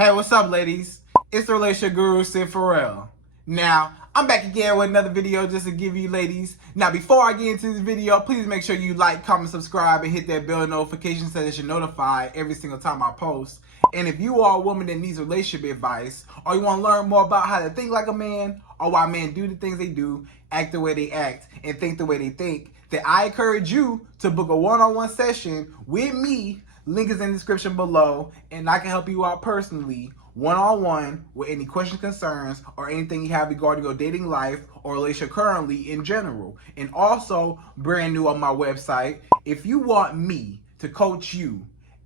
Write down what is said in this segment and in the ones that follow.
Hey, what's up, ladies? It's the relationship guru, Sydd Ferrell. Now, I'm back again with another video just to give you ladies. Now, before I get into this video, please make sure you like, comment, subscribe, and hit that bell notification so that you're notified every single time I post. And if you are a woman that needs relationship advice, or you want to learn more about how to think like a man, or why men do the things they do, act the way they act, and think the way they think, then I encourage you to book a one-on-one session with me. Link is in the description below, and I can help you out personally, one-on-one, with any questions, concerns, or anything you have regarding your dating life or relationship currently in general. And also, brand new on my website, if you want me to coach you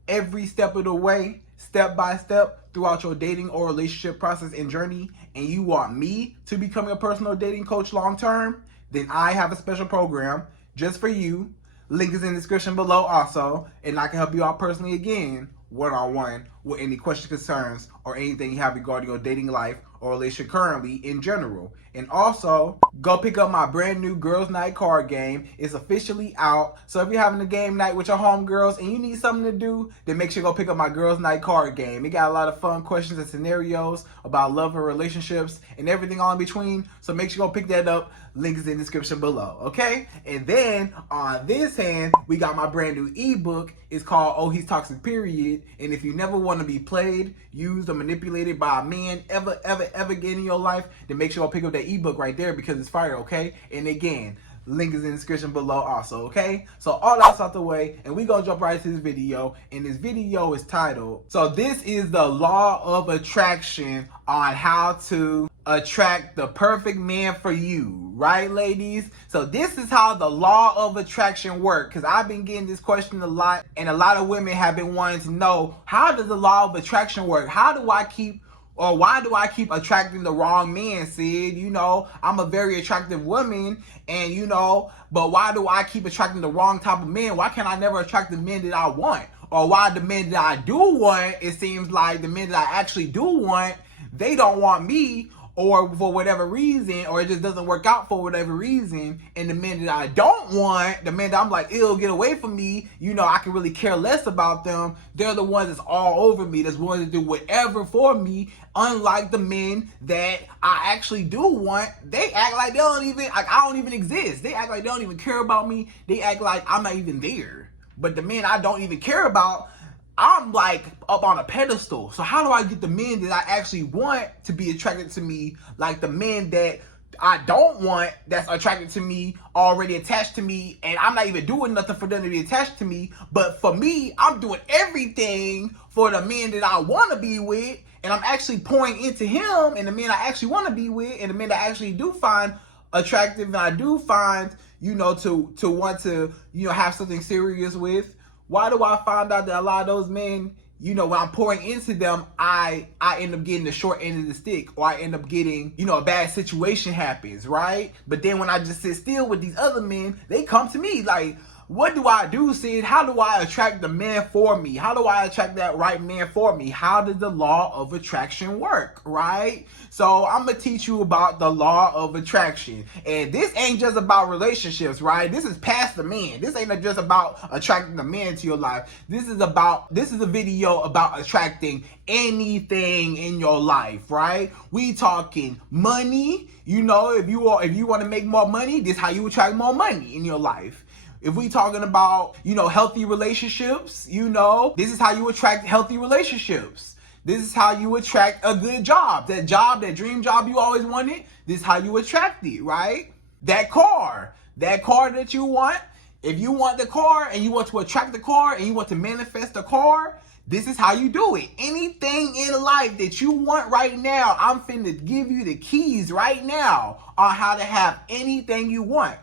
every step of the way, step by step, throughout your dating or relationship process and journey, and you want me to become your personal dating coach long-term, then I have a special program just for you. Link is in the description below also, and I can help you out personally again, one-on-one, with any questions, concerns, or anything you have regarding your dating life or relationship currently in general. And also, go pick up my brand new Girls Night card game. It's officially out. So if you're having a game night with your homegirls and you need something to do, then make sure you go pick up my Girls Night card game. It got a lot of fun questions and scenarios about love and relationships and everything all in between. So make sure you go pick that up. Link is in the description below, okay? And then on this hand, we got my brand new ebook. It's called Oh He's Toxic Period. And if you never want to be played, used, or manipulated by a man ever again in your life, then make sure you go pick up that ebook right there because it's fire, okay? And again, link is in the description below also, okay? So all that's out the way, and we gonna jump right to this video. And this video is titled, so this is the law of attraction on how to attract the perfect man for you, right, ladies? So this is how the law of attraction work, because I've been getting this question a lot, and a lot of women have been wanting to know, how does the law of attraction work? How do I keep, or why do I keep attracting the wrong man, Sydd? You know, I'm a very attractive woman, and you know, but why do I keep attracting the wrong type of men? Why can't I never attract the men that I want? Or why the men that I do want, it seems like the men that I actually do want, they don't want me, or for whatever reason, or it just doesn't work out for whatever reason. And the men that I don't want, the men that I'm like, ew, get away from me, you know, I can really care less about them, they're the ones that's all over me, that's willing to do whatever for me. Unlike the men that I actually do want, they act like they don't even, like I don't even exist. They act like they don't even care about me. They act like I'm not even there. But the men I don't even care about, I'm like up on a pedestal. So how do I get the men that I actually want to be attracted to me, like the men that I don't want that's attracted to me, already attached to me, and I'm not even doing nothing for them to be attached to me, but for me, I'm doing everything for the men that I want to be with, and I'm actually pouring into him and the men I actually want to be with, and the men that I actually do find attractive and I do find, you know, to want to, you know, have something serious with. Why do I find out that a lot of those men, you know, when I'm pouring into them, I end up getting the short end of the stick, or I end up getting, you know, a bad situation happens, right? But then when I just sit still with these other men, they come to me like, what do I do, Sydd? How do I attract the man for me? How do I attract that right man for me? How does the law of attraction work, right? So I'm going to teach you about the law of attraction. And this ain't just about relationships, right? This is past the man. This ain't just about attracting the man to your life. This is a video about attracting anything in your life, right? We talking money. You know, if you want to make more money, this is how you attract more money in your life. If we talking about, you know, healthy relationships, you know, this is how you attract healthy relationships. This is how you attract a good job. That job, that dream job you always wanted, this is how you attract it, right? That car that you want, if you want the car and you want to attract the car and you want to manifest the car, this is how you do it. Anything in life that you want right now, I'm finna give you the keys right now on how to have anything you want.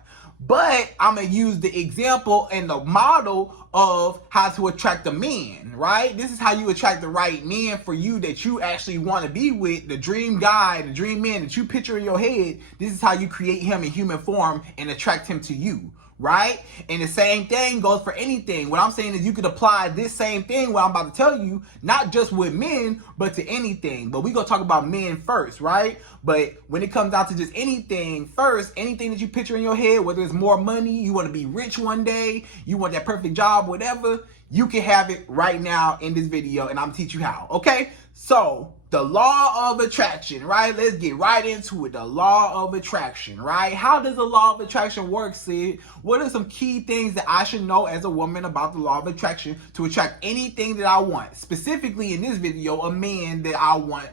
But I'm going to use the example and the model of how to attract a man, right? This is how you attract the right man for you that you actually want to be with, the dream guy, the dream man that you picture in your head. This is how you create him in human form and attract him to you, right? And the same thing goes for anything. What I'm saying is you could apply this same thing, what I'm about to tell you, not just with men, but to anything. But we gonna talk about men first, right? But when it comes down to just anything first, anything that you picture in your head, whether it's more money, you want to be rich one day, you want that perfect job, whatever, you can have it right now in this video, and I'm gonna teach you how, okay? So, the law of attraction, right? Let's get right into it. The law of attraction, right? How does the law of attraction work, Sid? What are some key things that I should know as a woman about the law of attraction to attract anything that I want? Specifically in this video, a man that I want,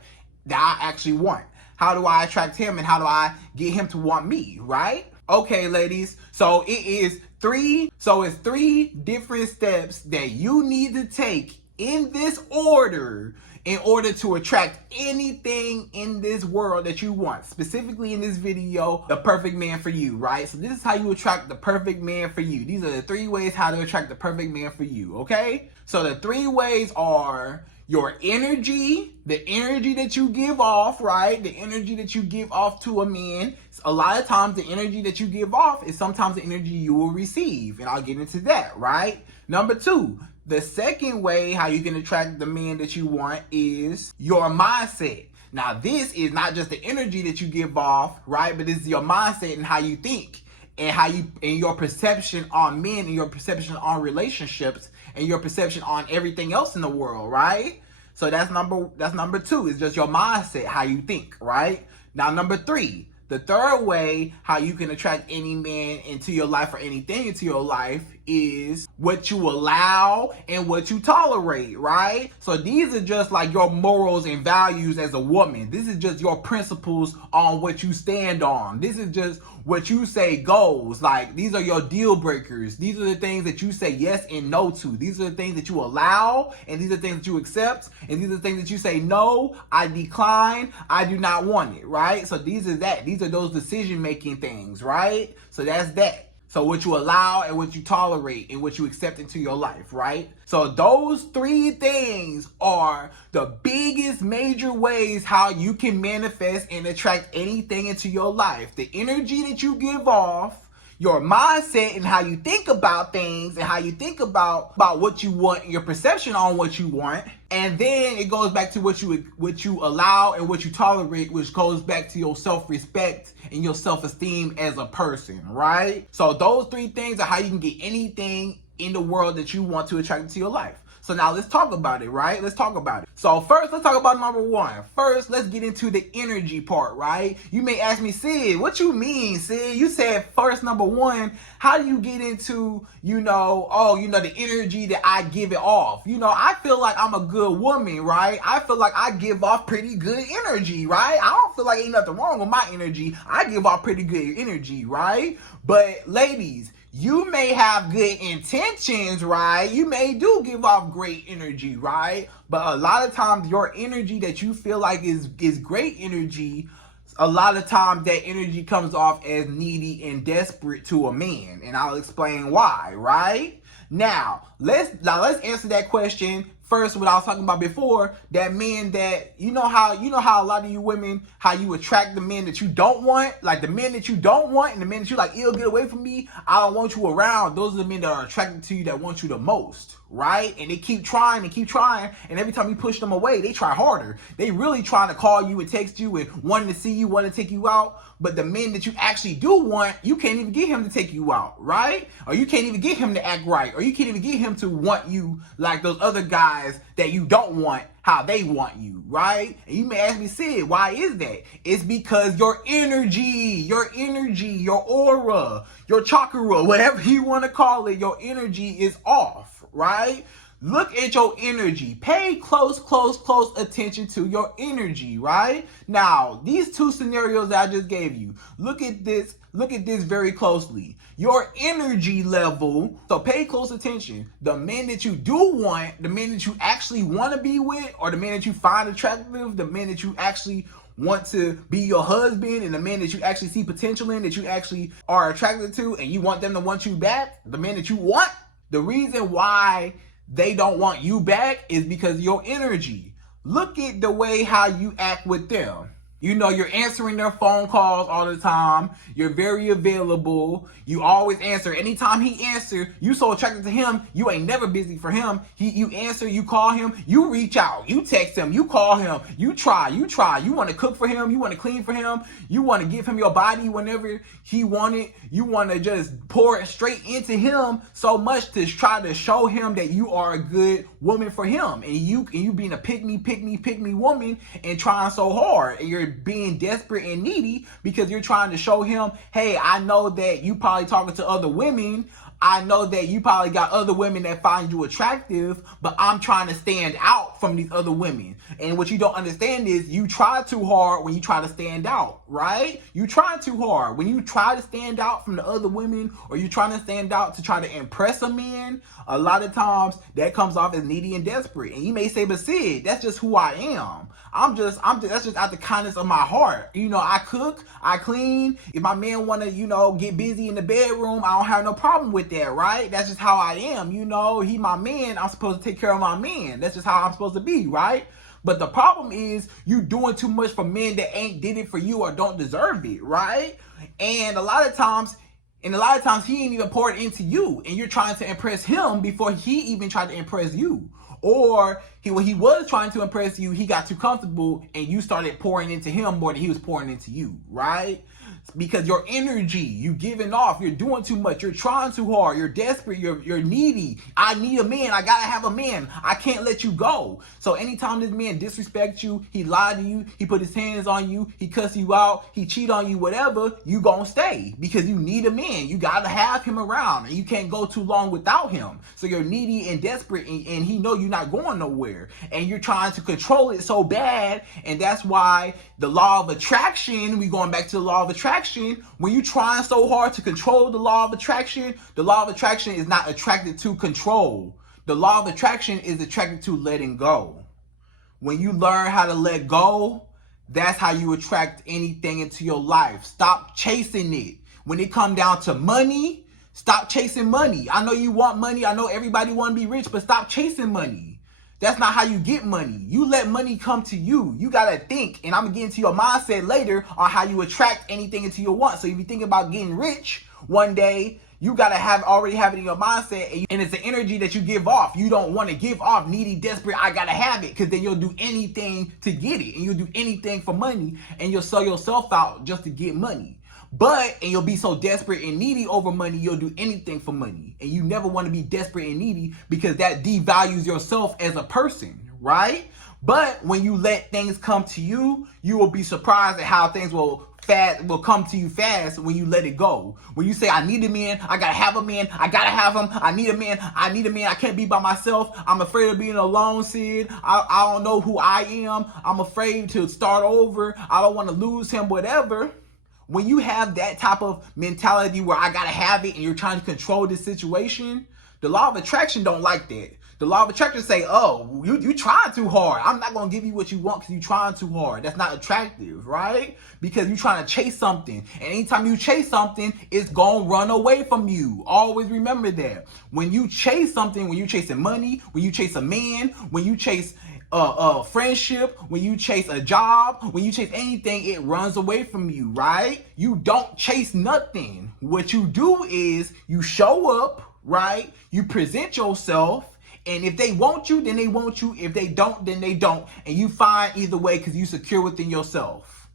that I actually want. How do I attract him and how do I get him to want me, right? Okay, ladies, so it's three different steps that you need to take in this order in order to attract anything in this world that you want. Specifically in this video, the perfect man for you, right? So this is how you attract the perfect man for you. These are the 3 ways how to attract the perfect man for you, okay? So the 3 ways are your energy, the energy that you give off, right? The energy that you give off to a man. A lot of times the energy that you give off is sometimes the energy you will receive. And I'll get into that, right? Number 2, the second way how you can attract the man that you want is your mindset. Now, this is not just the energy that you give off, right? But this is your mindset and how you think and your perception on men and your perception on relationships and your perception on everything else in the world, right? So that's number 2. It's just your mindset, how you think, right? Now, number 3. The third way how you can attract any man into your life or anything into your life is what you allow and what you tolerate, right? So these are just like your morals and values as a woman. This is just your principles on what you stand on. This is just what you say goes. Like, these are your deal breakers. These are the things that you say yes and no to. These are the things that you allow, and these are the things that you accept, and these are the things that you say, no, I decline, I do not want it, right? So these are those decision-making things, right? So that's that. So what you allow and what you tolerate and what you accept into your life, right? So those 3 things are the biggest major ways how you can manifest and attract anything into your life. The energy that you give off, your mindset and how you think about things and how you think about what you want, your perception on what you want. And then it goes back to what you allow and what you tolerate, which goes back to your self-respect and your self-esteem as a person, right? So those 3 things are how you can get anything in the world that you want to attract into your life. So now let's talk about it, right? Let's talk about it. So first, let's talk about number 1. First, let's get into the energy part, right? You may ask me, Sid, what you mean, Sid? You said first, number 1, how do you get into, the energy that I give it off? I feel like I'm a good woman, right? I feel like I give off pretty good energy, right? I don't feel like ain't nothing wrong with my energy. I give off pretty good energy, right? But ladies, you may have good intentions, right? You may do give off great energy, right? But a lot of times your energy that you feel like is great energy, a lot of times that energy comes off as needy and desperate to a man. And I'll explain why, right? Now let's answer that question first. What I was talking about before, that men that you know how a lot of you women, how you attract the men that you don't want, like the men that you don't want and the men that you like, ew, get away from me, I don't want you around. Those are the men that are attracted to you, that want you the most, right? And they keep trying, and every time you push them away, they try harder. They really trying to call you and text you and wanting to see you, wanting to take you out. But the men that you actually do want, you can't even get him to take you out, right? Or you can't even get him to act right, or you can't even get him to want you like those other guys that you don't want, how they want you, right? And you may ask me, Sid, why is that? It's because your energy, your aura, your chakra, whatever you want to call it, your energy is off, right? Look at your energy. Pay close attention to your energy, right? Now, these 2 scenarios that I just gave you, look at this very closely. Your energy level, so pay close attention. The men that you do want, the men that you actually want to be with, or the men that you find attractive, the men that you actually want to be your husband, and the men that you actually see potential in, that you actually are attracted to, and you want them to want you back, the men that you want, the reason why they don't want you back is because of your energy. Look at the way how you act with them. You know, you're answering their phone calls all the time. You're very available. You always answer. Anytime he answers, you so attracted to him, you ain't never busy for him. You answer, you call him, you reach out, you text him, you call him, you try. You want to cook for him, you want to clean for him, you want to give him your body whenever he want it. You want to just pour it straight into him so much to try to show him that you are a good woman for him. And you being a pick me woman and trying so hard. And you're being desperate and needy because you're trying to show him, hey, I know that you probably talking to other women. I know that you probably got other women that find you attractive, but I'm trying to stand out from these other women. And what you don't understand is you try too hard when you try to stand out, right? You try too hard. When you try to stand out from the other women, or you trying to stand out to try to impress a man, a lot of times that comes off as needy and desperate. And you may say, but Sydd, that's just who I am. That's just out the kindness of my heart. You know, I cook, I clean. If my man want to, get busy in the bedroom, I don't have no problem with that, right? That's just how I am. He my man. I'm supposed to take care of my man. That's just how I'm supposed to be, right? But the problem is you doing too much for men that ain't did it for you or don't deserve it, right? And a lot of times he ain't even poured into you, and you're trying to impress him before he even tried to impress you. Or when he was trying to impress you, he got too comfortable and you started pouring into him more than he was pouring into you, right? Because your energy, you giving off, you're doing too much, you're trying too hard, you're desperate, you're needy. I need a man, I gotta have a man, I can't let you go. So anytime this man disrespects you, he lied to you, he put his hands on you, he cuss you out, he cheat on you, whatever, you gonna stay because you need a man. You gotta have him around, and you can't go too long without him. So you're needy and desperate, and he know you're not going nowhere, and you're trying to control it so bad. And that's why the law of attraction, we going back to the law of attraction, when you trying so hard to control the law of attraction is not attracted to control. The law of attraction is attracted to letting go. When you learn how to let go, that's how you attract anything into your life. Stop chasing it. When it come down to money, stop chasing money. I know you want money. I know everybody want to be rich, but stop chasing money. That's not how you get money. You let money come to you. You got to think, and I'm going to get into your mindset later on how you attract anything into your want. So if you think about getting rich one day, you got to already have it in your mindset, and it's the energy that you give off. You don't want to give off needy, desperate, I got to have it, because then you'll do anything to get it, and you'll do anything for money, and you'll sell yourself out just to get money. And you'll be so desperate and needy over money, you'll do anything for money. And you never want to be desperate and needy because that devalues yourself as a person, right? But when you let things come to you, you will be surprised at how things will come to you fast when you let it go. When you say, I need a man, I gotta have a man, I gotta have him, I need a man, I can't be by myself, I'm afraid of being alone, Sydd, I don't know who I am, I'm afraid to start over, I don't want to lose him, whatever. When you have that type of mentality where I gotta have it and you're trying to control this situation, the law of attraction don't like that. The law of attraction say, oh, you trying too hard. I'm not gonna give you what you want because you trying too hard. That's not attractive, right? Because you're trying to chase something. And anytime you chase something, it's gonna run away from you. Always remember that. When you chase something, when you're chasing money, when you chase a man, when you chase friendship, when you chase a job, when you chase anything, it runs away from you, right? You don't chase nothing. What you do is you show up, right? You present yourself, and if they want you, then they want you. If they don't, then they don't. And you find either way because you secure within yourself.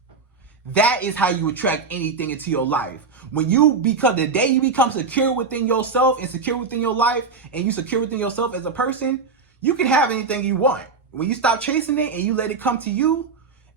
That is how you attract anything into your life. The day you become secure within yourself and secure within your life, and you secure within yourself as a person, you can have anything you want. When you stop chasing it and you let it come to you,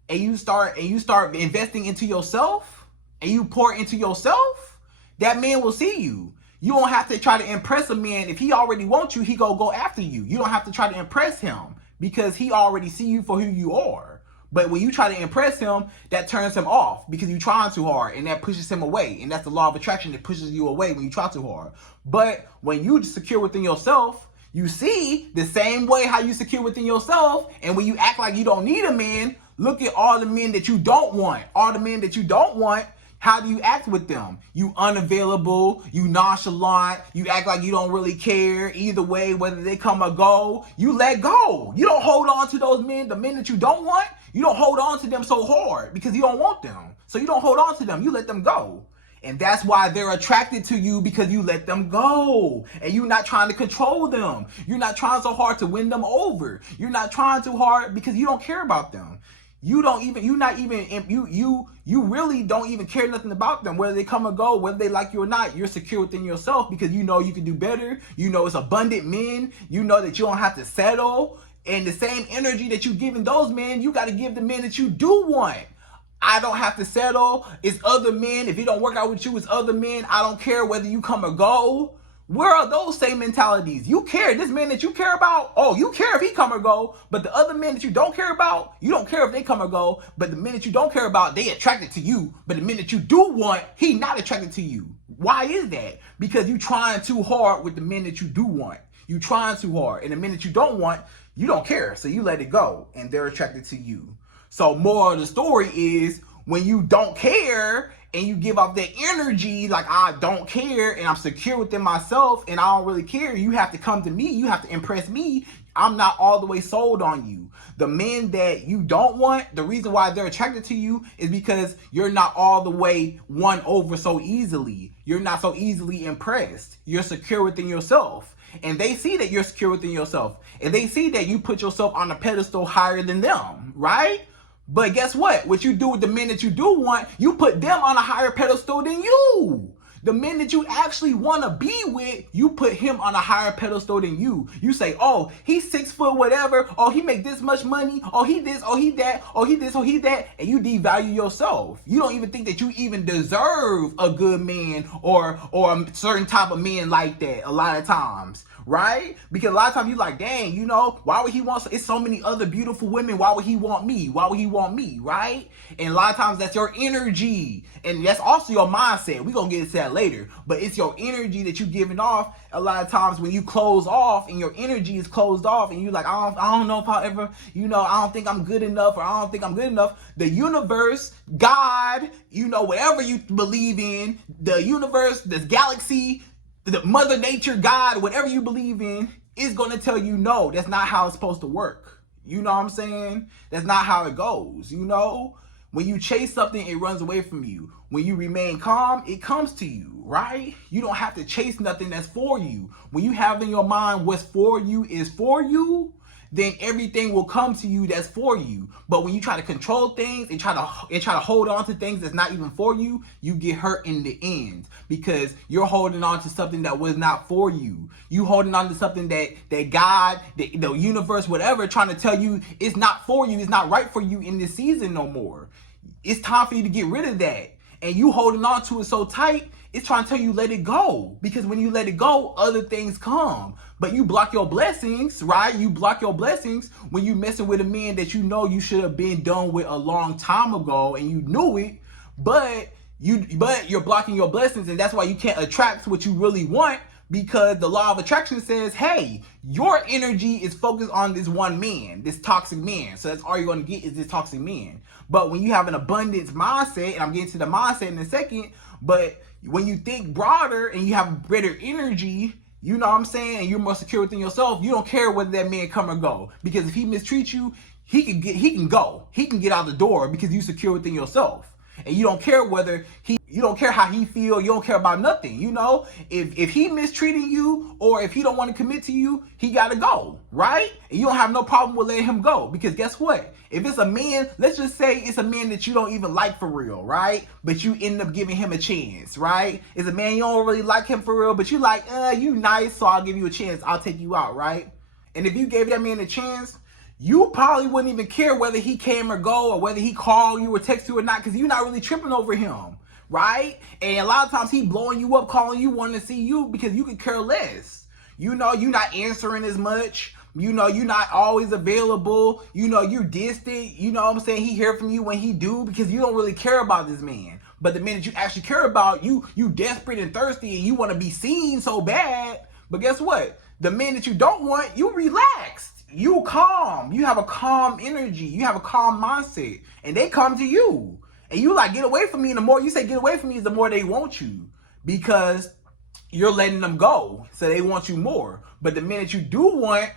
and you start investing into yourself, and you pour into yourself, that man will see you. You don't have to try to impress a man. If he already wants you, he go after you. You don't have to try to impress him because he already see you for who you are. But when you try to impress him, that turns him off because you're trying too hard, and that pushes him away. And that's the law of attraction that pushes you away when you try too hard. But when you secure within yourself, you see the same way how you secure within yourself, and when you act like you don't need a man, look at all the men that you don't want. All the men that you don't want, How do you act with them? You unavailable, you nonchalant, you act like you don't really care. Either way, whether they come or go, you let go. You don't hold on to those men, the men that you don't want. You don't hold on to them so hard because you don't want them. So you don't hold on to them, you let them go. And that's why they're attracted to you, because you let them go. And you're not trying to control them. You're not trying so hard to win them over. You're not trying too hard because you don't care about them. You really don't even care nothing about them, whether they come or go, whether they like you or not. You're secure within yourself because you know you can do better. You know it's abundant men. You know that you don't have to settle. And the same energy that you giving those men, you got to give the men that you do want. I don't have to settle. It's other men. If it don't work out with you, it's other men. I don't care whether you come or go. Where are those same mentalities? You care. This man that you care about, oh, you care if he come or go. But the other men that you don't care about, you don't care if they come or go. But the men that you don't care about, they attracted to you. But the men that you do want, he not attracted to you. Why is that? Because you trying too hard with the men that you do want. You trying too hard. And the men that you don't want, you don't care. So you let it go. And they're attracted to you. So moral of the story is, when you don't care and you give off that energy like I don't care and I'm secure within myself and I don't really care, you have to come to me. You have to impress me. I'm not all the way sold on you. The men that you don't want, the reason why they're attracted to you is because you're not all the way won over so easily. You're not so easily impressed. You're secure within yourself. And they see that you're secure within yourself. And they see that you put yourself on a pedestal higher than them, right? But guess what? What you do with the men that you do want, you put them on a higher pedestal than you. The men that you actually want to be with, you put him on a higher pedestal than you. You say, oh, he's 6 foot whatever. Oh, he make this much money. Oh, he this. Oh, he that. Oh, he this. Oh, he that. And you devalue yourself. You don't even think that you even deserve a good man or a certain type of man like that a lot of times. Right? Because a lot of times you're like, dang, you know, why would he want, it's so many other beautiful women. Why would he want me? Why would he want me? Right? And a lot of times that's your energy. And that's also your mindset. We're going to get into that later. But it's your energy that you're giving off. A lot of times when you close off and your energy is closed off and you're like, I don't know if I'll ever, you know, I don't think I'm good enough, or I don't think I'm good enough. The universe, God, you know, whatever you believe in, the universe, this galaxy, the Mother Nature, God, whatever you believe in, is going to tell you, no, that's not how it's supposed to work. You know what I'm saying? That's not how it goes, you know? When you chase something, it runs away from you. When you remain calm, it comes to you, right? You don't have to chase nothing that's for you. When you have in your mind what's for you is for you, then everything will come to you that's for you. But when you try to control things and try to hold on to things that's not even for you, you get hurt in the end, because you're holding on to something that was not for you. You holding on to something that God, the universe, whatever, trying to tell you it's not for you, it's not right for you in this season no more. It's time for you to get rid of that. And you holding on to it so tight, it's trying to tell you let it go. Because when you let it go, other things come. But you block your blessings, right? You block your blessings when you messing with a man that you know you should have been done with a long time ago and you knew it, but you're blocking your blessings, and that's why you can't attract what you really want, because the law of attraction says, hey, your energy is focused on this one man, this toxic man. So that's all you're going to get is this toxic man. But when you have an abundance mindset, and I'm getting to the mindset in a second, but when you think broader and you have greater energy, you know what I'm saying, and you're more secure within yourself, you don't care whether that man come or go. Because if he mistreats you, he can go. He can get out the door because you secure within yourself. And you don't care you don't care how he feel, you don't care about nothing, you know? If he mistreating you, or if he don't want to commit to you, he gotta go, right? And you don't have no problem with letting him go, because guess what? If it's a man, let's just say it's a man that you don't even like for real, right? But you end up giving him a chance, right? It's a man you don't really like him for real, but you like, you nice, so I'll give you a chance, I'll take you out, right? And if you gave that man a chance, you probably wouldn't even care whether he came or go, or whether he called you or text you or not, because you're not really tripping over him, right? And a lot of times he blowing you up, calling you, wanting to see you, because you could care less. You know, you're not answering as much. You know, you're not always available. You know, you're distant. You know what I'm saying? He hear from you when he do, because you don't really care about this man. But the minute you actually care about, you desperate and thirsty, and you want to be seen so bad. But guess what? The men that you don't want, you relaxed. You calm. You have a calm energy. You have a calm mindset. And they come to you. And you like, get away from me. And the more you say get away from me, the more they want you, because you're letting them go. So they want you more. But the minute you do want,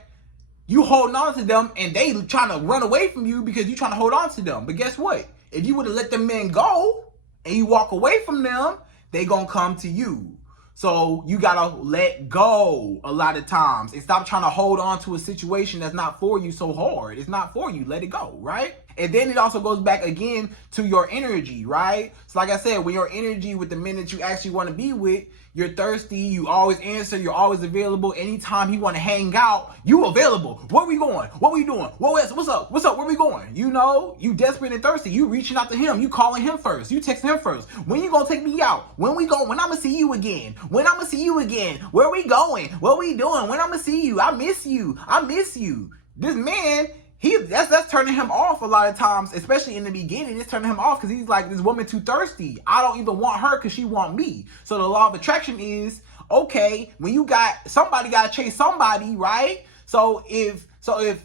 you holding on to them, and they trying to run away from you because you trying to hold on to them. But guess what? If you would have let them men go and you walk away from them, they gonna come to you. So you gotta let go a lot of times and stop trying to hold on to a situation that's not for you so hard. It's not for you. Let it go, right? And then it also goes back again to your energy, right? So like I said, when your energy with the men that you actually want to be with, you're thirsty, you always answer, you're always available. Anytime you want to hang out, you available. Where we going? What we doing? What's up? What's up? Where we going? You know, you desperate and thirsty. You reaching out to him. You calling him first. You texting him first. When you gonna take me out? When we go? When I'm gonna see you again? When I'm gonna see you again? Where we going? What we doing? When I'm gonna see you? I miss you. I miss you. This man, that's turning him off a lot of times, especially in the beginning. It's turning him off because he's like, this woman too thirsty. I don't even want her because she want me. So the law of attraction is, okay, when you got somebody, got to chase somebody, right? So if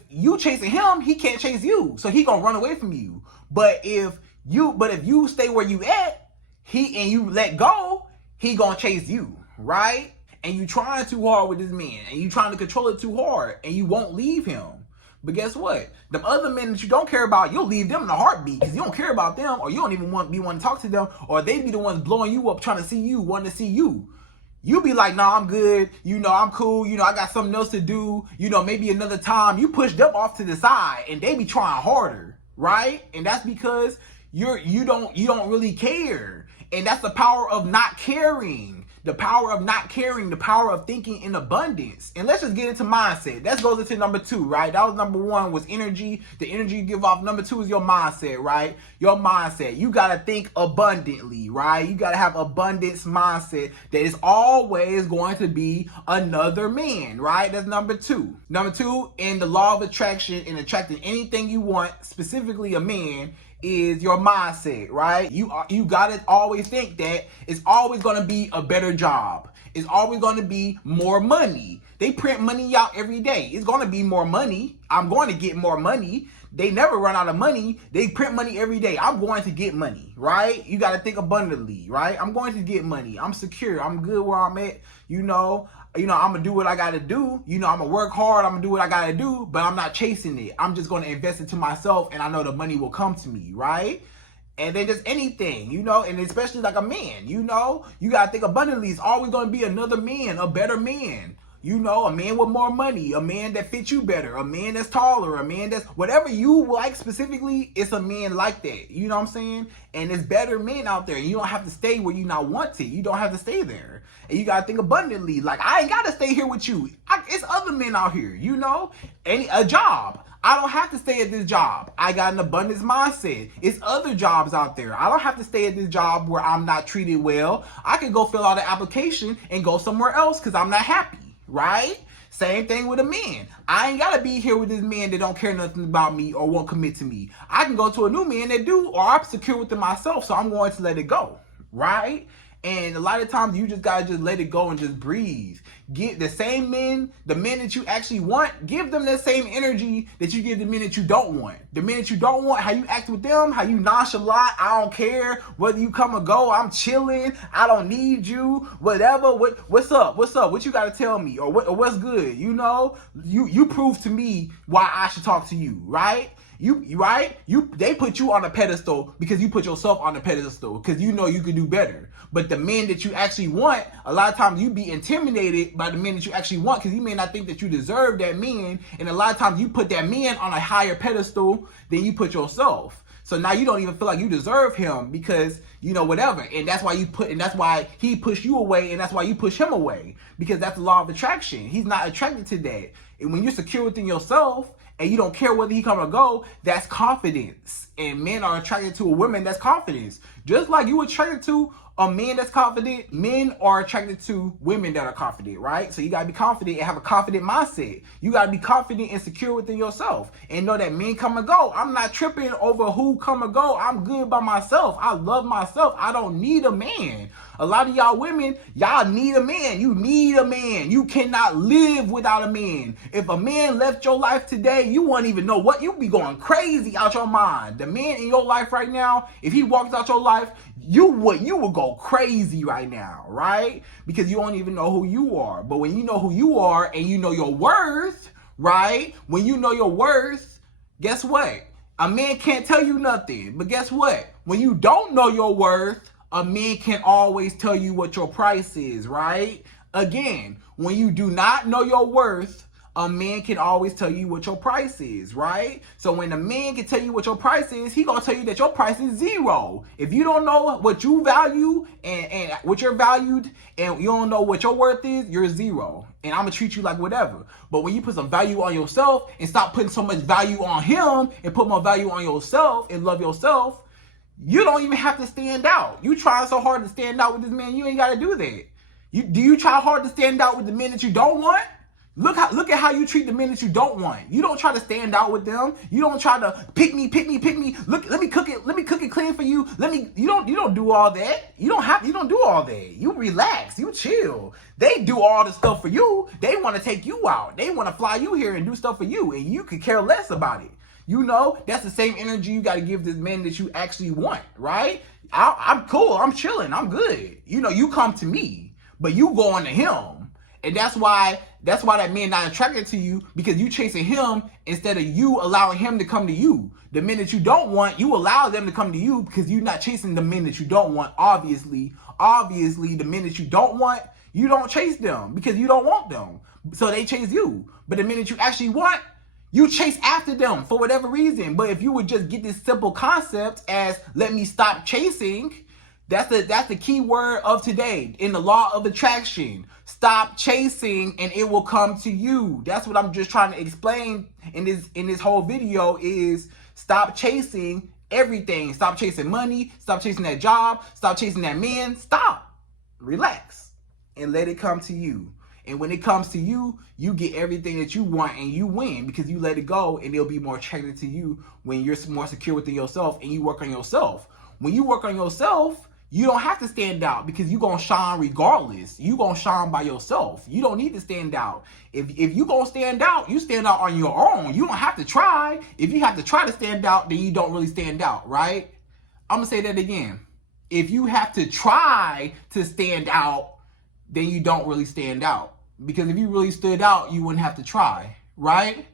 you chasing him, he can't chase you, so he gonna run away from you. But if you stay where you at, and you let go, he gonna chase you, right? And you trying too hard with this man, and you trying to control it too hard, and you won't leave him. But guess what? The other men that you don't care about, you'll leave them in a heartbeat because you don't care about them, or you don't even want to talk to them, or they be the ones blowing you up, trying to see you, wanting to see you. You be like, nah, I'm good. You know, I'm cool. You know, I got something else to do. You know, maybe another time. You push them off to the side, and they be trying harder, right? And that's because you don't really care. And that's the power of not caring. The power of not caring, the power of thinking in abundance. And let's just get into mindset. That goes into number 2, right? That was number 1 was energy. The energy you give off. Number 2 is your mindset, right? Your mindset. You got to think abundantly, right? You got to have abundance mindset that is always going to be another man, right? That's number 2. Number 2, in the law of attraction, in attracting anything you want, specifically a man, is your mindset, right? You gotta always think that it's always gonna be a better job. It's always gonna be more money. They print money out every day. It's gonna be more money. I'm going to get more money. They never run out of money. They print money every day. I'm going to get money, right? You gotta think abundantly, right? I'm going to get money. I'm secure. I'm good where I'm at. You know, I'm gonna do what I gotta do. You know, I'm gonna work hard. I'm gonna do what I gotta do, but I'm not chasing it. I'm just gonna invest into myself, and I know the money will come to me, right? And then just anything, you know, and especially like a man, you know, you gotta think abundantly. It's always gonna be another man, a better man. You know, a man with more money, a man that fits you better, a man that's taller, a man that's whatever you like specifically, it's a man like that. You know what I'm saying? And there's better men out there. You don't have to stay where you not want to. You don't have to stay there. And you got to think abundantly. Like, I ain't got to stay here with you. It's other men out here, you know? A job. I don't have to stay at this job. I got an abundance mindset. It's other jobs out there. I don't have to stay at this job where I'm not treated well. I can go fill out an application and go somewhere else because I'm not happy. Right? Same thing with a man. I ain't gotta be here with this man that don't care nothing about me or won't commit to me. I can go to a new man that do, or I'm secure within myself, so I'm going to let it go. Right? And a lot of times you just gotta just let it go and just breathe. Get the same men, the men that you actually want, give them the same energy that you give the men that you don't want. The men that you don't want, how you act with them, how you nonchalant, I don't care whether you come or go, I'm chilling, I don't need you, whatever. What's up? What you gotta tell me? Or what's good? You know, you prove to me why I should talk to you, right? They put you on a pedestal because you put yourself on a pedestal because you know you can do better. But the men that you actually want, a lot of times you be intimidated by the men that you actually want because you may not think that you deserve that man. And a lot of times you put that man on a higher pedestal than you put yourself. So now you don't even feel like you deserve him because, you know, whatever. And that's why that's why he pushed you away, and that's why you push him away, because that's the law of attraction. He's not attracted to that. And when you're secure within yourself and you don't care whether he come or go, that's confidence. And men are attracted to a woman that's confidence. Just like you attracted to a man that's confident, men are attracted to women that are confident, right? So you gotta be confident and have a confident mindset. You gotta be confident and secure within yourself and know that men come and go. I'm not tripping over who come and go. I'm good by myself. I love myself. I don't need a man. A lot of y'all women, y'all need a man. You need a man. You cannot live without a man. If a man left your life today, you wouldn't even know what. You'd be going crazy out your mind. The man in your life right now, if he walks out your life, you would go crazy right now, right? Because you don't even know who you are. But when you know who you are and you know your worth, right? When you know your worth, guess what? A man can't tell you nothing. But guess what? When you don't know your worth, a man can always tell you what your price is, right? Again, when you do not know your worth, a man can always tell you what your price is, right? So when a man can tell you what your price is, he gonna tell you that your price is zero. If you don't know what you value and what you're valued, and you don't know what your worth is, you're zero. And I'm gonna treat you like whatever. But when you put some value on yourself and stop putting so much value on him and put more value on yourself and love yourself, you don't even have to stand out. You trying so hard to stand out with this man, you ain't gotta do that. Do you try hard to stand out with the men that you don't want? Look at how you treat the men that you don't want. You don't try to stand out with them. You don't try to pick me. Look, let me cook it clean for you. You don't do all that. You don't do all that. You relax, you chill. They do all the stuff for you. They want to take you out. They want to fly you here and do stuff for you, and you could care less about it. You know, that's the same energy you got to give this man that you actually want, right? I'm cool. I'm chilling. I'm good. You know, you come to me, but you going to him. And that's why that man not attracted to you, because you chasing him instead of you allowing him to come to you. The men that you don't want, you allow them to come to you because you're not chasing the men that you don't want. Obviously, the men that you don't want, you don't chase them because you don't want them. So they chase you. But the men that you actually want, you chase after them for whatever reason. But if you would just get this simple concept as let me stop chasing, that's the key word of today in the law of attraction. Stop chasing and it will come to you. That's what I'm just trying to explain in this whole video is stop chasing everything. Stop chasing money. Stop chasing that job. Stop chasing that man. Stop. Relax and let it come to you. And when it comes to you, you get everything that you want and you win because you let it go, and they'll be more attracted to you when you're more secure within yourself and you work on yourself. When you work on yourself, you don't have to stand out because you're going to shine regardless. You're going to shine by yourself. You don't need to stand out. If you're going to stand out, you stand out on your own. You don't have to try. If you have to try to stand out, then you don't really stand out, right? I'm going to say that again. If you have to try to stand out, then you don't really stand out. Because if you really stood out, you wouldn't have to try, right?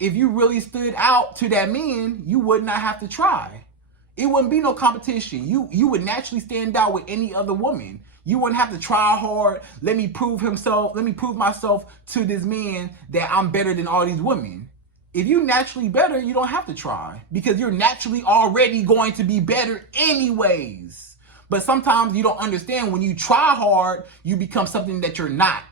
If you really stood out to that man, you would not have to try. It wouldn't be no competition. You would naturally stand out with any other woman. You wouldn't have to try hard. Let me prove myself to this man that I'm better than all these women. If you naturally better, you don't have to try because you're naturally already going to be better anyways. But sometimes you don't understand when you try hard, you become something that you're not.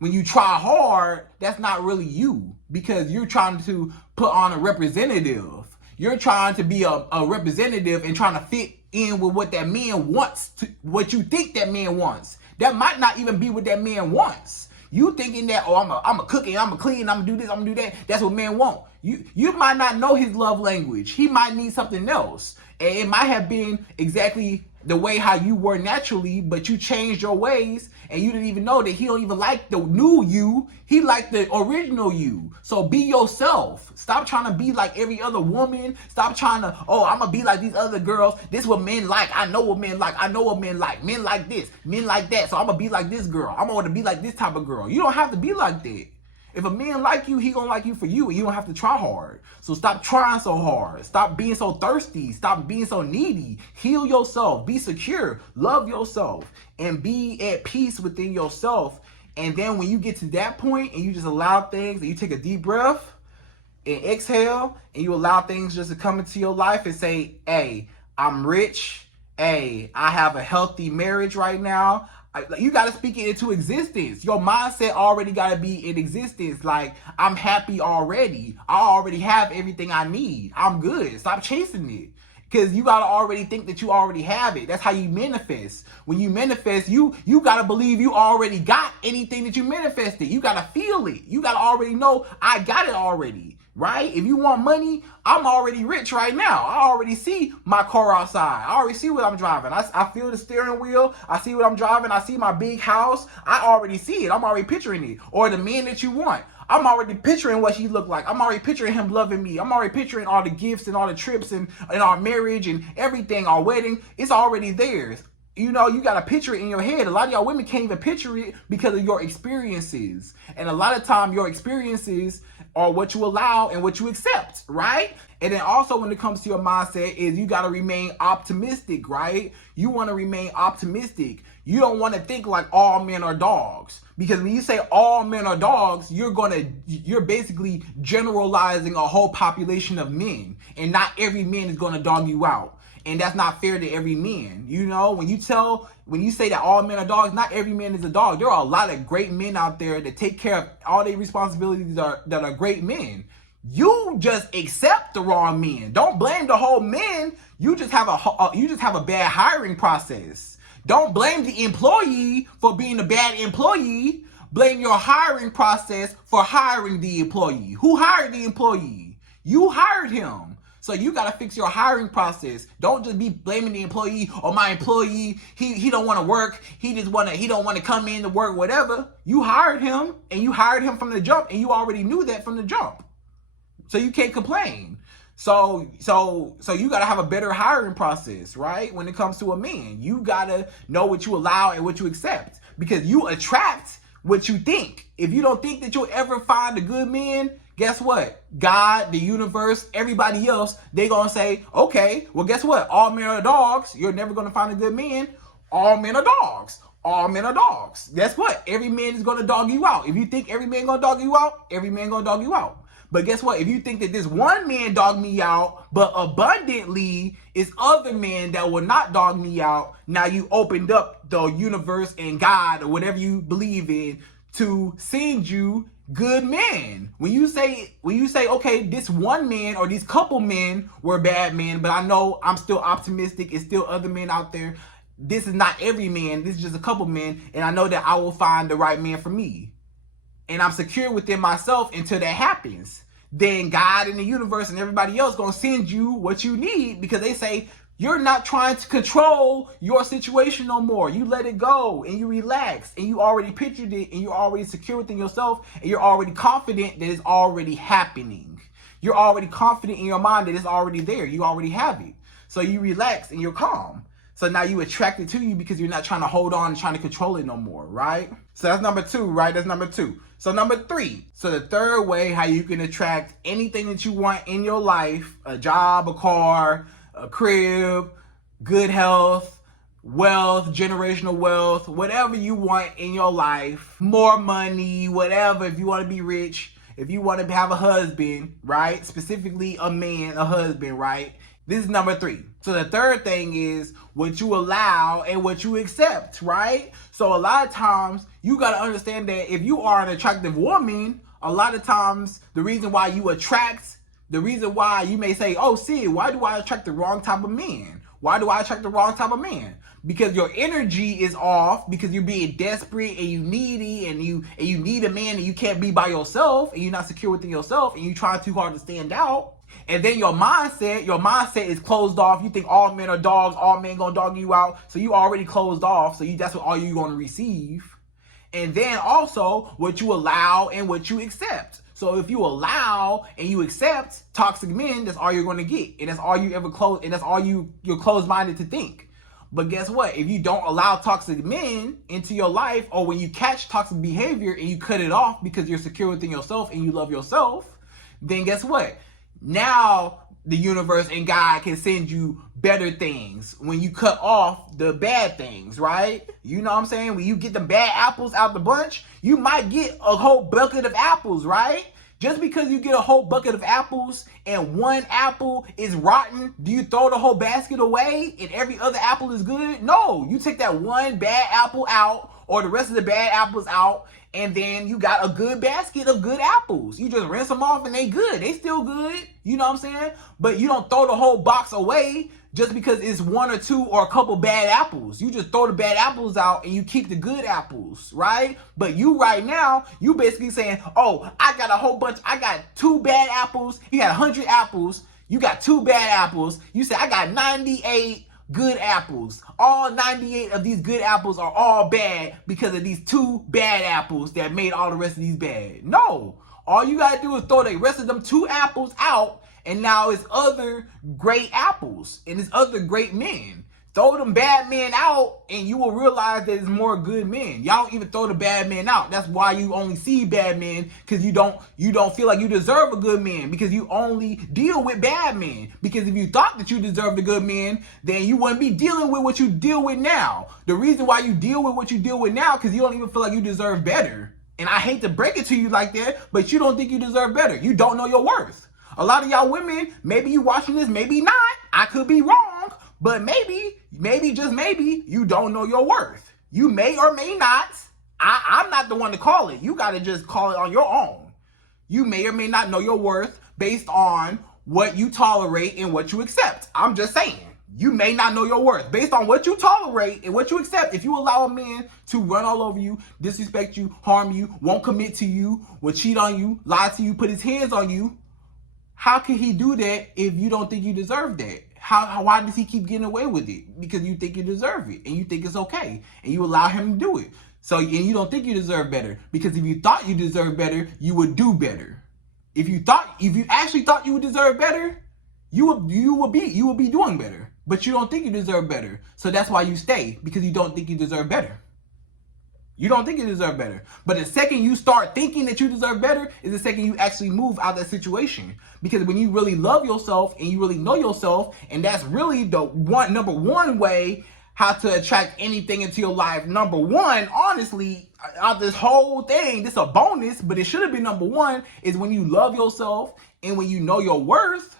When you try hard, that's not really you because you're trying to put on a representative. You're trying to be a representative and trying to fit in with what that man wants, what you think that man wants. That might not even be what that man wants. You thinking that, oh, I'm a cook and I'm a clean, I'm gonna do this, I'm gonna do that. That's what men want. You might not know his love language. He might need something else. And it might have been exactly the way how you were naturally, but you changed your ways and you didn't even know that he don't even like the new you. He liked the original you. So be yourself. Stop trying to be like every other woman. Stop trying to, oh, I'm going to be like these other girls. This is what men like. I know what men like. I know what men like. Men like this. Men like that. So I'm going to be like this girl. I'm going to be like this type of girl. You don't have to be like that. If a man like you, he gonna like you for you, and you don't have to try hard. So stop trying so hard. Stop being so thirsty. Stop being so needy. Heal yourself. Be secure. Love yourself. And be at peace within yourself. And then when you get to that point and you just allow things, and you take a deep breath and exhale, and you allow things just to come into your life and say, hey, I'm rich. Hey, I have a healthy marriage right now. You got to speak it into existence. Your mindset already got to be in existence. Like, I'm happy already. I already have everything I need. I'm good. Stop chasing it. Because you got to already think that you already have it. That's how you manifest. When you manifest, you got to believe you already got anything that you manifested. You got to feel it. You got to already know, I got it already. right? If you want money, I'm already rich right now. I already see my car outside. I already see what I'm driving. I feel the steering wheel. I see what I'm driving. I see my big house. I already see it. I'm already picturing it. Or the man that you want. I'm already picturing what he looked like. I'm already picturing him loving me. I'm already picturing all the gifts and all the trips and our marriage and everything, our wedding. It's already theirs. You know, you got to picture it in your head. A lot of y'all women can't even picture it because of your experiences. And a lot of time your experiences are what you allow and what you accept, right? And then also when it comes to your mindset is you got to remain optimistic, right? You want to remain optimistic. You don't want to think like all men are dogs. Because when you say all men are dogs, you're basically generalizing a whole population of men. And not every man is going to dog you out. And that's not fair to every man. You know, when you say that all men are dogs, not every man is a dog. There are a lot of great men out there that take care of all their responsibilities that are great men. You just accept the wrong men. Don't blame the whole men. You just have a bad hiring process. Don't blame the employee for being a bad employee. Blame your hiring process for hiring the employee. Who hired the employee? You hired him. So you got to fix your hiring process. Don't just be blaming the employee or my employee. He don't want to work. He don't want to come in to work, whatever. You hired him and you hired him from the jump and you already knew that from the jump. So you can't complain. So you got to have a better hiring process, right? When it comes to a man, you got to know what you allow and what you accept because you attract what you think. If you don't think that you'll ever find a good man, guess what? God, the universe, everybody else, they gonna say, okay, well, guess what? All men are dogs. You're never gonna find a good man. All men are dogs. All men are dogs. Guess what? Every man is gonna dog you out. If you think every man gonna dog you out, every man gonna dog you out. But guess what? If you think that this one man dog me out, but abundantly is other men that will not dog me out, now you opened up the universe and God or whatever you believe in to send you good men. When you say, okay, this one man or these couple men were bad men, but I know I'm still optimistic. It's still other men out there. This is not every man. This is just a couple men. And I know that I will find the right man for me. And I'm secure within myself until that happens. Then God and the universe and everybody else gonna send you what you need because they say, you're not trying to control your situation no more. You let it go and you relax and you already pictured it and you're already secure within yourself and you're already confident that it's already happening. You're already confident in your mind that it's already there. You already have it. So you relax and you're calm. So now you attract it to you because you're not trying to hold on and trying to control it no more, right? So that's number 2, right? That's number 2. So number 3. So the third way how you can attract anything that you want in your life, a job, a car, a crib, good health, wealth, generational wealth, whatever you want in your life, more money, whatever, if you want to be rich, if you want to have a husband, right? Specifically a man, a husband, right? This is number 3. So the third thing is what you allow and what you accept, right? So a lot of times you got to understand that if you are an attractive woman, a lot of times the reason why you may say, oh, Sydd, why do I attract the wrong type of man? Why do I attract the wrong type of man? Because your energy is off, because you're being desperate and you needy and you need a man and you can't be by yourself and you're not secure within yourself and you try too hard to stand out. And then your mindset is closed off. You think all men are dogs, all men gonna dog you out. So you already closed off. So that's what all you're gonna receive. And then also what you allow and what you accept. So if you allow and you accept toxic men, that's all you're going to get. And that's all you ever you're closed-minded to think. But guess what? If you don't allow toxic men into your life, or when you catch toxic behavior and you cut it off because you're secure within yourself and you love yourself, then guess what? Now the universe and God can send you better things when you cut off the bad things, right? You know what I'm saying? When you get the bad apples out the bunch, you might get a whole bucket of apples, right? Just because you get a whole bucket of apples and one apple is rotten, do you throw the whole basket away and every other apple is good? No, you take that one bad apple out or the rest of the bad apples out and then you got a good basket of good apples. You just rinse them off and they good. They still good. You know what I'm saying? But you don't throw the whole box away just because it's one or two or a couple bad apples. You just throw the bad apples out and you keep the good apples, right? But you right now, you basically saying, oh, I got 2 bad apples. You had 100 apples. You got 2 bad apples. You say, I got 98 good apples. All 98 of these good apples are all bad because of these 2 bad apples that made all the rest of these bad. No. All you gotta do is throw the rest of them 2 apples out, and now it's other great apples and it's other great men. Throw them bad men out and you will realize that there's more good men. Y'all don't even throw the bad men out. That's why you only see bad men, because you don't feel like you deserve a good man, because you only deal with bad men. Because if you thought that you deserved a good man, then you wouldn't be dealing with what you deal with now. The reason why you deal with what you deal with now, because you don't even feel like you deserve better. And I hate to break it to you like that, but you don't think you deserve better. You don't know your worth. A lot of y'all women, maybe you watching this, maybe not. I could be wrong, but maybe, just maybe, you don't know your worth. You may or may not. I'm not the one to call it. You got to just call it on your own. You may or may not know your worth based on what you tolerate and what you accept. I'm just saying. You may not know your worth based on what you tolerate and what you accept. If you allow a man to run all over you, disrespect you, harm you, won't commit to you, will cheat on you, lie to you, put his hands on you, how can he do that if you don't think you deserve that? Why does he keep getting away with it? Because you think you deserve it and you think it's okay and you allow him to do it. So, and you don't think you deserve better, because if you thought you deserved better, you would do better. If you actually thought you would deserve better, you would be doing better. But you don't think you deserve better. So that's why you stay, because you don't think you deserve better. You don't think you deserve better. But the second you start thinking that you deserve better is the second you actually move out of that situation. Because when you really love yourself and you really know yourself, and that's really the number one way how to attract anything into your life. Number one, honestly, out this whole thing, this is a bonus, but it should have been number one, is when you love yourself and when you know your worth,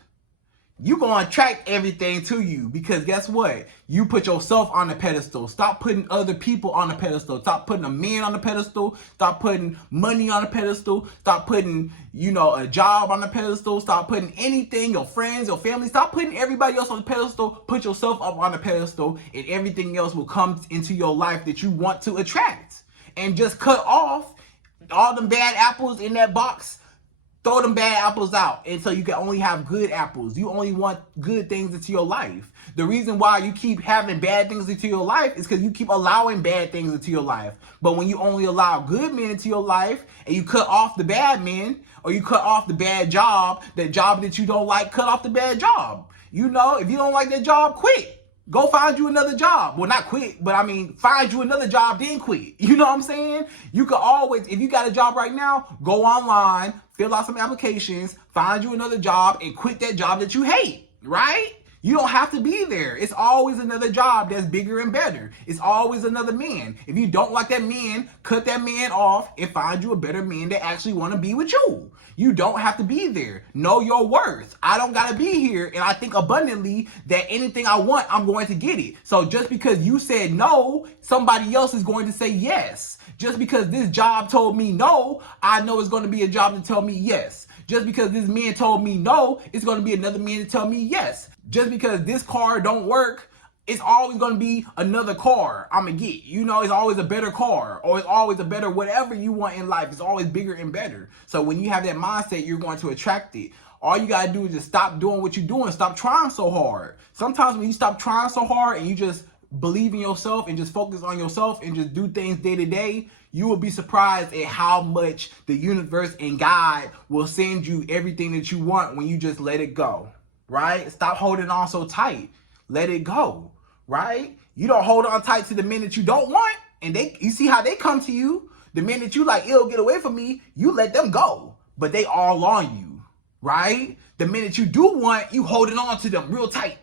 you're going to attract everything to you. Because guess what? You put yourself on the pedestal. Stop putting other people on the pedestal. Stop putting a man on the pedestal. Stop putting money on the pedestal. Stop putting, a job on the pedestal. Stop putting anything, your friends, your family. Stop putting everybody else on the pedestal. Put yourself up on the pedestal, and everything else will come into your life that you want to attract. And just cut off all them bad apples in that box. Throw them bad apples out until you can only have good apples. You only want good things into your life. The reason why you keep having bad things into your life is because you keep allowing bad things into your life. But when you only allow good men into your life and you cut off the bad men, or you cut off the bad job, that job that you don't like, cut off the bad job. If you don't like that job, quit. Go find you another job. Well, not quit, but find you another job, then quit. You know what I'm saying? You can always, if you got a job right now, go online, fill out some applications, find you another job, and quit that job that you hate, right? You don't have to be there. It's always another job that's bigger and better. It's always another man. If you don't like that man, cut that man off and find you a better man that actually want to be with you. You don't have to be there. Know your worth. I don't got to be here, and I think abundantly that anything I want, I'm going to get it. So just because you said no, somebody else is going to say yes. Just because this job told me no, I know it's going to be a job to tell me yes. Just because this man told me no, it's going to be another man to tell me yes. Just because this car don't work, it's always going to be another car I'm going to get. It's always a better car, or it's always a better whatever you want in life. It's always bigger and better. So when you have that mindset, you're going to attract it. All you got to do is just stop doing what you're doing. Stop trying so hard. Sometimes when you stop trying so hard and you just believe in yourself and just focus on yourself and just do things day to day, you will be surprised at how much the universe and God will send you everything that you want when you just let it go, right? Stop holding on so tight. Let it go, right? You don't hold on tight to the men that you don't want, and you see how they come to you. The men that you like, it'll get away from me, you let them go, but they all on you, right? The men that you do want, you holding on to them real tight,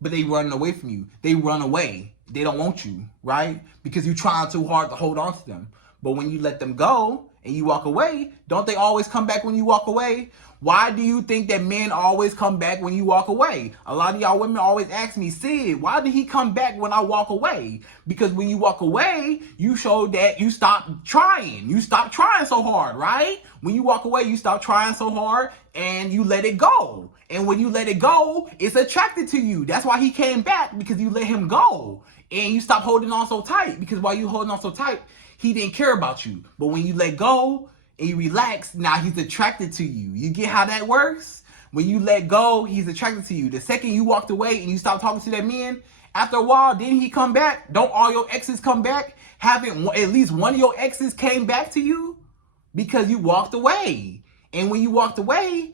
but they running away from you. They run away. They don't want you, right? Because you're trying too hard to hold on to them. But when you let them go and you walk away, don't they always come back when you walk away? Why do you think that men always come back when you walk away? A lot of y'all women always ask me, Sid, why did he come back when I walk away? Because when you walk away, you show that you stop trying. You stop trying so hard, right? When you walk away, you stop trying so hard and you let it go. And when you let it go, it's attracted to you. That's why he came back, because you let him go. And you stop holding on so tight, because while you holding on so tight, he didn't care about you. But when you let go and you relax, now he's attracted to you. You get how that works? When you let go, he's attracted to you. The second you walked away and you stopped talking to that man, after a while, didn't he come back? Don't all your exes come back? Haven't at least one of your exes came back to you? Because you walked away. And when you walked away,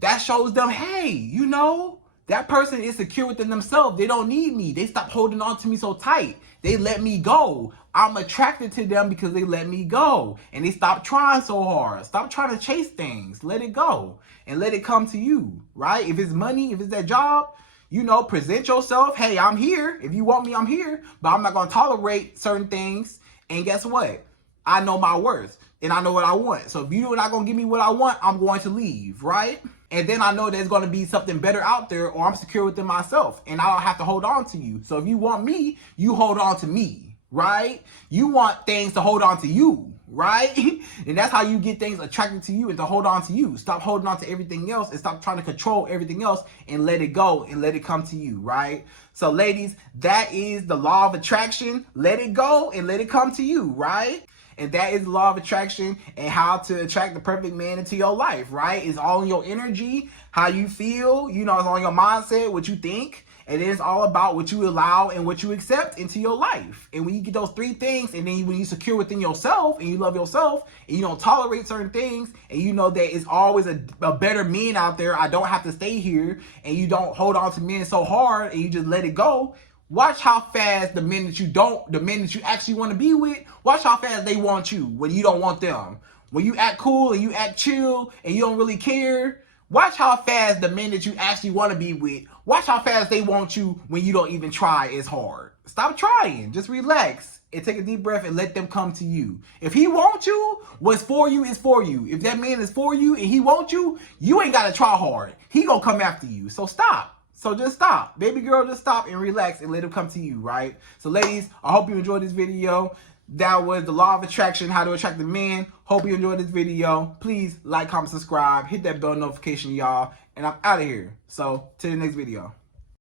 that shows them, hey, you know, that person is secure within themselves. They don't need me. They stop holding on to me so tight. They let me go. I'm attracted to them because they let me go. And they stop trying so hard. Stop trying to chase things. Let it go. And let it come to you, right? If it's money, if it's that job, you know, present yourself. Hey, I'm here. If you want me, I'm here. But I'm not going to tolerate certain things. And guess what? I know my worth. And I know what I want. So if you're not going to give me what I want, I'm going to leave, right? And then I know there's going to be something better out there, or I'm secure within myself and I don't have to hold on to you. So if you want me, you hold on to me, right? You want things to hold on to you, right? And that's how you get things attracted to you, and to hold on to you. Stop holding on to everything else and stop trying to control everything else, and let it go and let it come to you, right? So ladies, that is the law of attraction. Let it go and let it come to you, right? And that is the law of attraction, and how to attract the perfect man into your life, right? It's all in your energy, how you feel, you know, it's all in your mindset, what you think. And it's all about what you allow and what you accept into your life. And when you get those three things, and then when you secure within yourself and you love yourself and you don't tolerate certain things, and you know that it's always a better man out there, I don't have to stay here, and you don't hold on to men so hard and you just let it go. Watch how fast the men that you actually want to be with, watch how fast they want you when you don't want them. When you act cool and you act chill and you don't really care, watch how fast the men that you actually want to be with, watch how fast they want you when you don't even try as hard. Stop trying. Just relax and take a deep breath and let them come to you. If he wants you, what's for you is for you. If that man is for you and he wants you, you ain't got to try hard. He gonna come after you. So stop. So just stop. Baby girl, just stop and relax and let him come to you, right? So ladies, I hope you enjoyed this video. That was the law of attraction, how to attract a man. Hope you enjoyed this video. Please like, comment, subscribe. Hit that bell notification, y'all. And I'm out of here. So, till the next video.